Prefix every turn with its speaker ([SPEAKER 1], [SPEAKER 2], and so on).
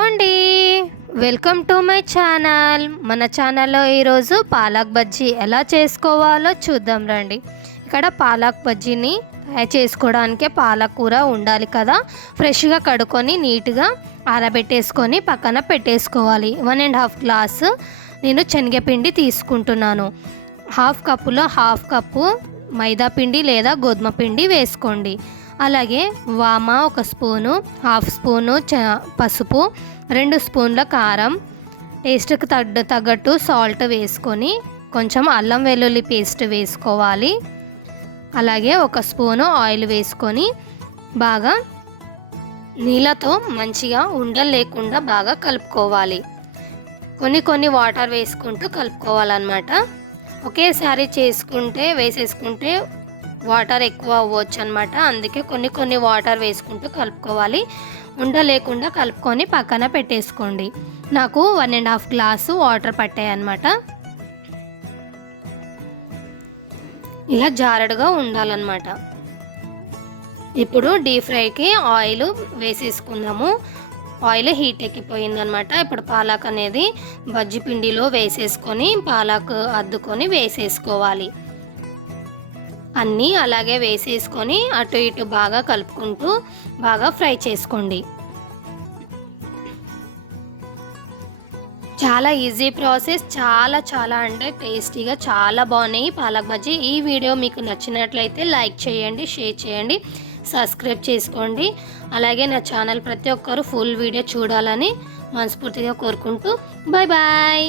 [SPEAKER 1] అండి welcome to my channel. మన ఛానల్లో ఈరోజు పాలక్ బజ్జీ ఎలా చేసుకోవాలో చూద్దాం రండి. ఇక్కడ పాలక్ బజ్జీని తయారు చేసుకోవడానికే పాలకూర కూర ఉండాలి కదా. ఫ్రెష్గా కడుక్కొని నీట్గా ఆరబెట్టేసుకొని పక్కన పెట్టేసుకోవాలి. వన్ అండ్ హాఫ్ గ్లాస్ నేను శనగపిండి తీసుకుంటున్నాను. హాఫ్ కప్పులో హాఫ్ కప్పు మైదా పిండి లేదా గోధుమ పిండి వేసుకోండి. అలాగే వామ ఒక స్పూను హాఫ్ స్పూను చ పసుపు రెండు స్పూన్ల కారం. టేస్ట్కి తగ్గ తగ్గట్టు సాల్ట్ వేసుకొని కొంచెం అల్లం వెల్లుల్లి పేస్ట్ వేసుకోవాలి. అలాగే ఒక స్పూను ఆయిల్ వేసుకొని బాగా నీళ్ళతో మంచిగా ఉండలు లేకుండా బాగా కలుపుకోవాలి. కొన్ని కొన్ని వాటర్ వేసుకుంటూ కలుపుకోవాలన్నమాట. ఒకేసారి చేసుకుంటే వేసేసుకుంటే వాటర్ ఎక్కువ అవ్వచ్చు అనమాట అందుకే కొన్ని కొన్ని వాటర్ వేసుకుంటూ కలుపుకోవాలి. ఉండ లేకుండా కలుపుకొని పక్కన పెట్టేసుకోండి. నాకు one and half glass water పట్టాయి అనమాట ఇలా జారడుగా ఉండాలన్నమాట. ఇప్పుడు డీప్ ఫ్రైకి ఆయిల్ వేసేసుకుందాము. ఆయిల్ హీట్ ఎక్కిపోయిందనమాట ఇప్పుడు పాలక్ అనేది బజ్జి పిండిలో వేసేసుకొని పాలక్ అద్దుకొని వేసేసుకోవాలి. అన్నీ అలాగే వేసేసుకొని అటు ఇటు బాగా కలుపుకుంటూ బాగా ఫ్రై చేసుకోండి. చాలా ఈజీ ప్రాసెస్ చాలా చాలా అంటే టేస్టీగా చాలా బాగున్నాయి. పాలక్ బజ్జీ ఈ వీడియో మీకు నచ్చినట్లయితే లైక్ చేయండి షేర్ చేయండి సబ్స్క్రైబ్ చేసుకోండి. అలాగే నా ఛానల్ ప్రతి ఒక్కరు ఫుల్ వీడియో చూడాలని మనస్ఫూర్తిగా కోరుకుంటూ బాయ్ బాయ్.